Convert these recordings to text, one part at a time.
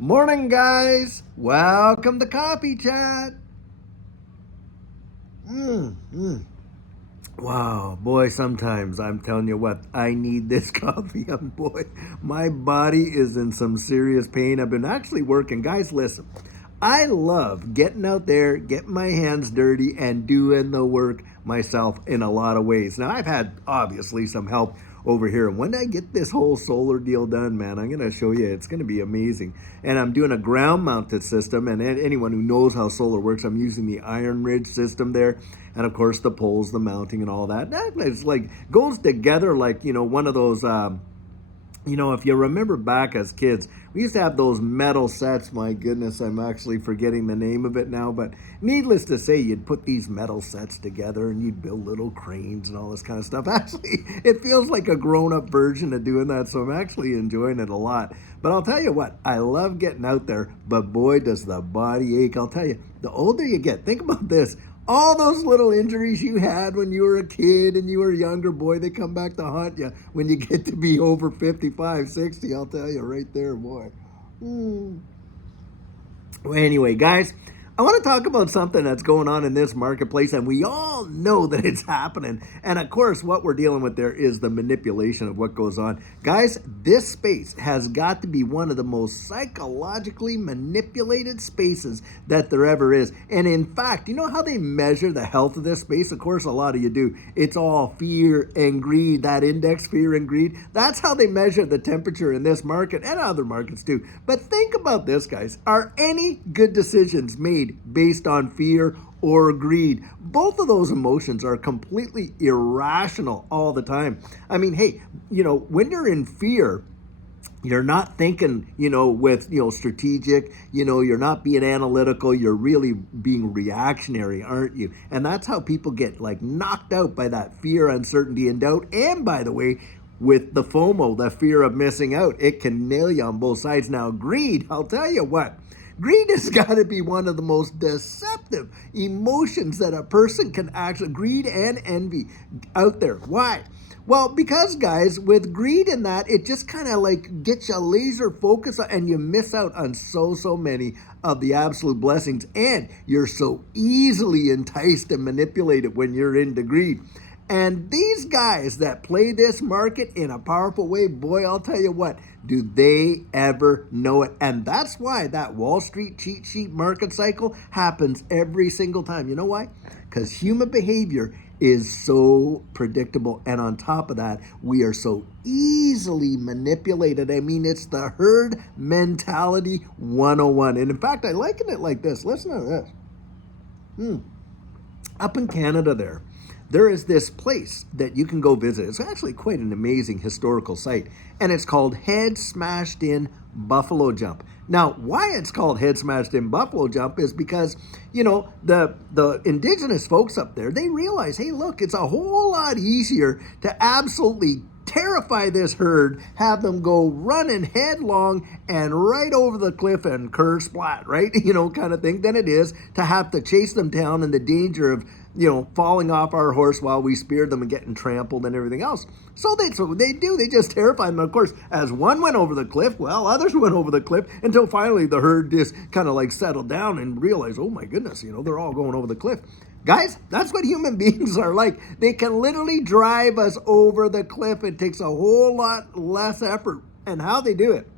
Morning, guys. Welcome to Coffee Chat. Mm, mm. Wow, boy, sometimes I'm telling you what, I need this coffee. Boy, my body is in some serious pain. I've been actually working. Guys, listen, I love getting out there, getting my hands dirty, and doing the work myself in a lot of ways. Now, I've had obviously some help over here. And when I get this whole solar deal done, man, I'm going to show you. It's going to be amazing. And I'm doing a ground mounted system. And anyone who knows how solar works, I'm using the Iron Ridge system there. And of course, the poles, the mounting, and all that. It's like goes together like, one of those. If you remember back as kids, we used to have those metal sets. My goodness, I'm actually forgetting the name of it now. But needless to say, you'd put these metal sets together and you'd build little cranes and all this kind of stuff. Actually, it feels like a grown up version of doing that. So I'm actually enjoying it a lot. But I'll tell you what, I love getting out there, but boy, does the body ache. I'll tell you, the older you get, think about this. All those little injuries you had when you were a kid and you were a younger boy, they come back to haunt you when you get to be over 55, 60. I'll tell you right there, boy. Hmm. Well, anyway, guys, I want to talk about something that's going on in this marketplace, and we all know that it's happening. And of course, what we're dealing with there is the manipulation of what goes on. Guys, this space has got to be one of the most psychologically manipulated spaces that there ever is. And in fact, you know how they measure the health of this space? Of course, a lot of you do. It's all fear and greed, that index, fear and greed. That's how they measure the temperature in this market and other markets too. But think about this, guys. Are any good decisions made based on fear or greed? Both of those emotions are completely irrational all the time. I mean, hey, when you're in fear, you're not thinking, with, strategic, you're not being analytical, you're really being reactionary, aren't you? And that's how people get like knocked out by that fear, uncertainty, and doubt. And by the way, with the FOMO, the fear of missing out, it can nail you on both sides. Now, greed, I'll tell you what, greed has got to be one of the most deceptive emotions that a person can actually, greed and envy out there. Why? Well, because guys, with greed and that, it just kind of like gets you laser focus and you miss out on so many of the absolute blessings. And you're so easily enticed and manipulated when you're into greed. And these guys that play this market in a powerful way, boy, I'll tell you what, do they ever know it? And that's why that Wall Street cheat sheet market cycle happens every single time. You know why? Because human behavior is so predictable. And on top of that, we are so easily manipulated. I mean, it's the herd mentality 101. And in fact, I liken it like this. Listen to this. Up in Canada there is this place that you can go visit. It's actually quite an amazing historical site, and it's called Head Smashed In Buffalo Jump. Now, why it's called Head Smashed In Buffalo Jump is because, the indigenous folks up there, they realize, hey, look, it's a whole lot easier to absolutely terrify this herd, have them go running headlong and right over the cliff and curse splat, right? Kind of thing, than it is to have to chase them down in the danger of, falling off our horse while we speared them and getting trampled and everything else. So they do. They just terrify them. Of course, as one went over the cliff, well, others went over the cliff until finally the herd just kind of like settled down and realized, oh my goodness, they're all going over the cliff. Guys, that's what human beings are like. They can literally drive us over the cliff. It takes a whole lot less effort. And how they do it,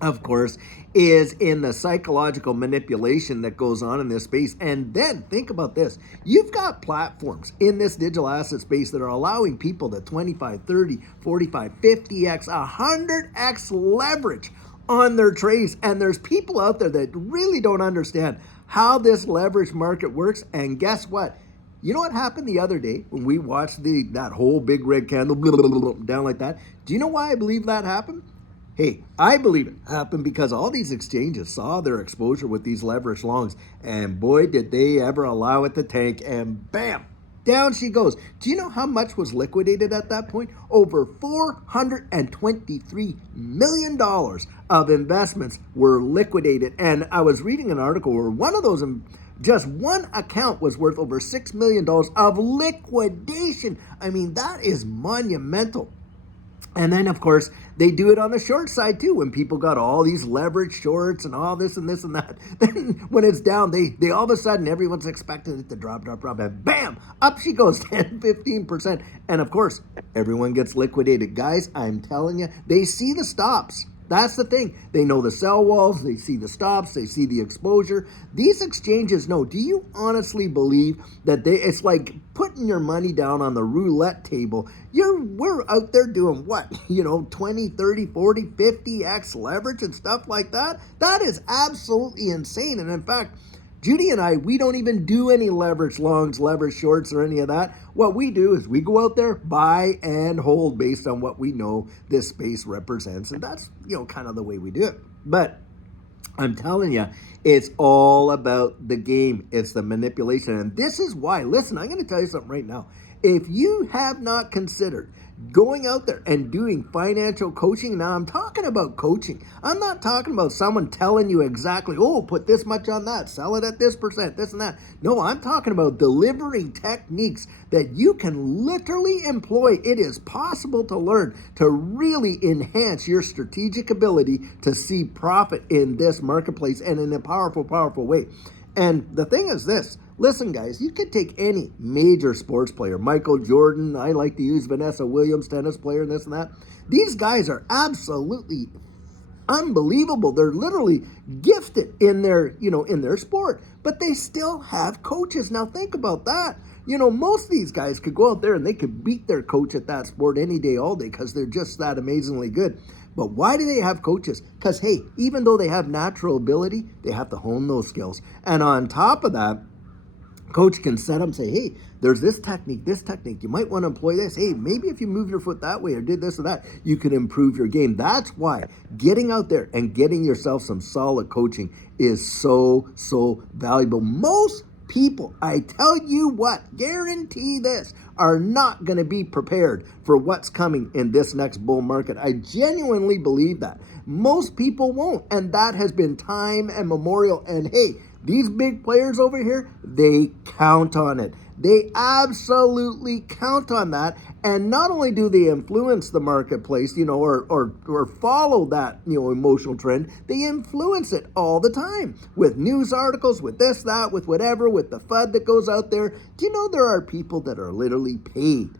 of course, is in the psychological manipulation that goes on in this space. And then think about this. You've got platforms in this digital asset space that are allowing people to 25, 30, 45, 50x, 100x leverage on their trades. And there's people out there that really don't understand how this leverage market works. And guess what? You know what happened the other day when we watched that whole big red candle down like that? Do you know why I believe that happened? Hey, I believe it happened because all these exchanges saw their exposure with these leverage longs, and boy, did they ever allow it to tank, and bam, down she goes. Do you know how much was liquidated at that point? Over $423 million of investments were liquidated. And I was reading an article where one of those, just one account was worth over $6 million of liquidation. I mean, that is monumental. And then, of course, They do it on the short side too. When people got all these leverage shorts and all this and this and that, then when it's down, they all of a sudden everyone's expecting it to drop, and bam, up she goes 10, 15%. And of course, everyone gets liquidated. Guys, I'm telling you, they see the stops. That's the thing. They know the sell walls, they see the stops, they see the exposure. These exchanges know. Do you honestly believe that it's like putting your money down on the roulette table? We're out there doing what? 20, 30, 40, 50x leverage and stuff like that? That is absolutely insane. And in fact, Judy and I, we don't even do any leverage longs, leverage shorts, or any of that. What we do is we go out there, buy and hold based on what we know this space represents. And that's, kind of the way we do it. But I'm telling you, it's all about the game. It's the manipulation. And this is why, listen, I'm going to tell you something right now. If you have not considered going out there and doing financial coaching, now I'm talking about coaching. I'm not talking about someone telling you exactly, oh, put this much on that, sell it at this percent, this and that. No, I'm talking about delivering techniques that you can literally employ. It is possible to learn to really enhance your strategic ability to see profit in this marketplace and in a powerful, powerful way. And the thing is this, listen guys, you could take any major sports player, Michael Jordan, I like to use Vanessa Williams, tennis player, and this and that. These guys are absolutely unbelievable. They're literally gifted in their, in their sport, but they still have coaches. Now think about that. Most of these guys could go out there and they could beat their coach at that sport any day, all day, because they're just that amazingly good. But why do they have coaches? Because, hey, even though they have natural ability, they have to hone those skills. And on top of that, coach can set them, say, hey, there's this technique, you might want to employ this. Hey, maybe if you move your foot that way or did this or that, you can improve your game. That's why getting out there and getting yourself some solid coaching is so, so valuable. Most people, I tell you what, guarantee this, are not going to be prepared for what's coming in this next bull market. I genuinely believe that. Most people won't, and that has been time immemorial. And hey, these big players over here, they count on it. They absolutely count on that. And not only do they influence the marketplace, or follow that, emotional trend, they influence it all the time with news articles, with this, that, with whatever, with the FUD that goes out there. Do you know there are people that are literally paid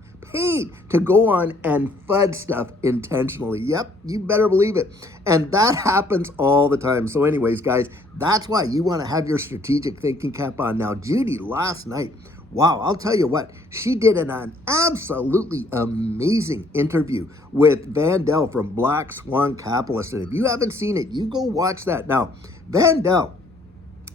to go on and FUD stuff intentionally? Yep, you better believe it. And that happens all the time. So anyways, guys, that's why you want to have your strategic thinking cap on. Now, Judy last night, wow, I'll tell you what, she did an absolutely amazing interview with Vandell from Black Swan Capitalist. And if you haven't seen it, you go watch that. Now, Vandell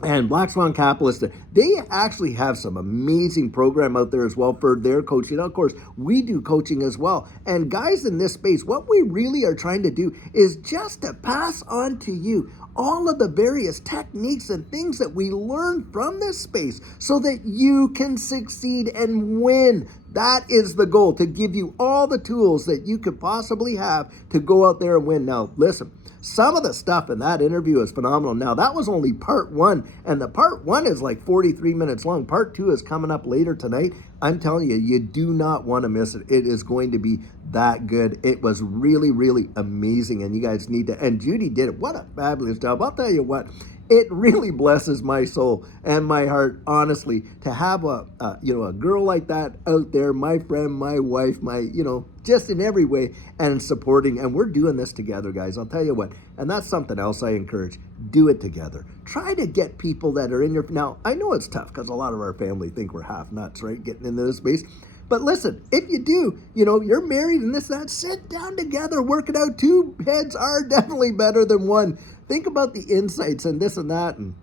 and Black Swan Capitalist, they actually have some amazing program out there as well for their coaching. Of course, we do coaching as well. And guys in this space, what we really are trying to do is just to pass on to you all of the various techniques and things that we learn from this space so that you can succeed and win. That is the goal, to give you all the tools that you could possibly have to go out there and win. Now, listen, some of the stuff in that interview is phenomenal. Now, that was only part one, and the part one is like 43 minutes long. Part two is coming up later tonight. I'm telling you, you do not want to miss it. It is going to be that good. It was really, really amazing, and you guys need to, and Judy did it. What a fabulous job. I'll tell you what, it really blesses my soul and my heart, honestly, to have a girl like that out there, my friend, my wife, just in every way, and supporting. And we're doing this together, guys. I'll tell you what, and that's something else I encourage. Do it together. Try to get people that are in your, now, I know it's tough because a lot of our family think we're half nuts, right, getting into this space. But listen, if you do, you're married and this, that, sit down together, work it out. Two heads are definitely better than one. Think about the insights and this and that. And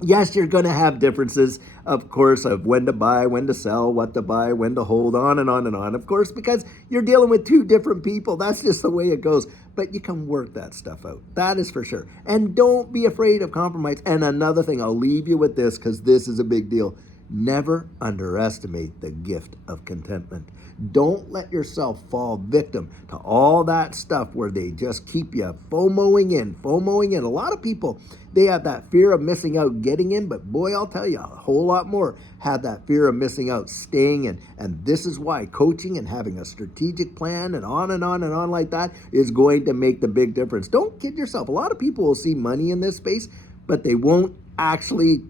yes, you're going to have differences, of course, of when to buy, when to sell, what to buy, when to hold, on and on and on. Of course, because you're dealing with two different people. That's just the way it goes. But you can work that stuff out. That is for sure. And don't be afraid of compromise. And another thing, I'll leave you with this because this is a big deal. Never underestimate the gift of contentment. Don't let yourself fall victim to all that stuff where they just keep you FOMOing in. A lot of people, they have that fear of missing out getting in, but boy, I'll tell you, a whole lot more have that fear of missing out staying in. And this is why coaching and having a strategic plan and on and on and on like that is going to make the big difference. Don't kid yourself. A lot of people will see money in this space, but they won't actually,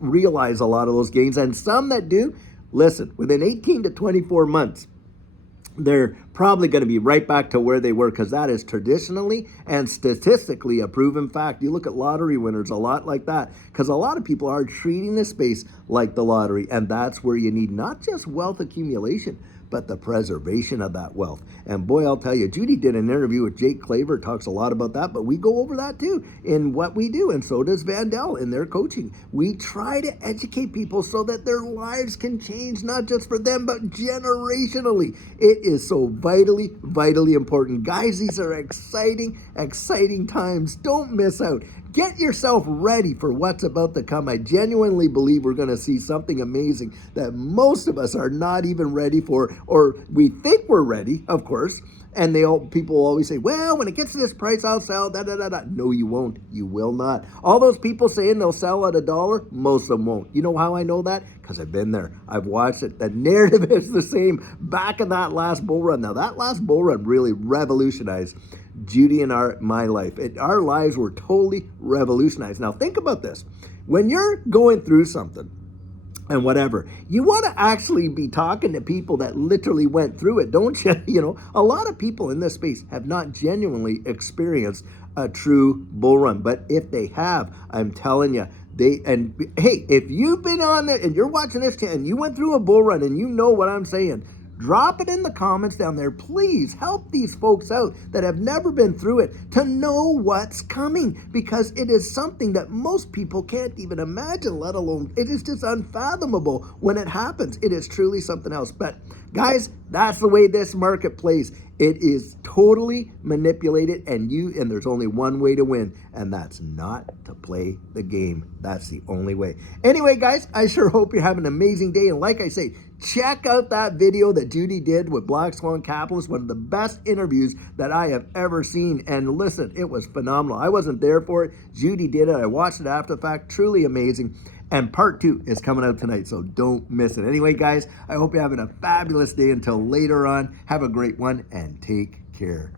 realize a lot of those gains. And some that do, listen, within 18 to 24 months, they're probably going to be right back to where they were, because that is traditionally and statistically a proven fact. You look at lottery winners a lot like that, because a lot of people are treating this space like the lottery, and that's where you need not just wealth accumulation, but the preservation of that wealth. And boy, I'll tell you, Judy did an interview with Jake Claver, talks a lot about that, but we go over that too in what we do, and so does Vandell in their coaching. We try to educate people so that their lives can change, not just for them, but generationally. It is so vitally, vitally important. Guys, these are exciting, exciting times. Don't miss out. Get yourself ready for what's about to come. I genuinely believe we're going to see something amazing that most of us are not even ready for, or we think we're ready, of course. And people always say, well, when it gets to this price, I'll sell, No, you won't. You will not. All those people saying they'll sell at $1, most of them won't. You know how I know that? Because I've been there. I've watched it. The narrative is the same back in that last bull run. Now, that last bull run really revolutionized Judy and my life. Our lives were totally revolutionized. Now, think about this. When you're going through something, and whatever, you want to actually be talking to people that literally went through it, don't you? A lot of people in this space have not genuinely experienced a true bull run, but if they have, I'm telling you, hey, if you've been on it and you're watching this and you went through a bull run and you know what I'm saying, drop it in the comments down there. Please help these folks out that have never been through it to know what's coming, because it is something that most people can't even imagine, let alone, it is just unfathomable when it happens. It is truly something else. But guys, that's the way this market plays. It is totally manipulated, and there's only one way to win, and that's not to play the game. That's the only way. Anyway, guys, I sure hope you're having an amazing day. And like I say, check out that video that Judy did with Black Swan Capitalist, one of the best interviews that I have ever seen. And listen, it was phenomenal. I wasn't there for it. Judy did it. I watched it after the fact. Truly amazing. And part 2 is coming out tonight, so don't miss it. Anyway, guys, I hope you're having a fabulous day until later on. Have a great one and take care.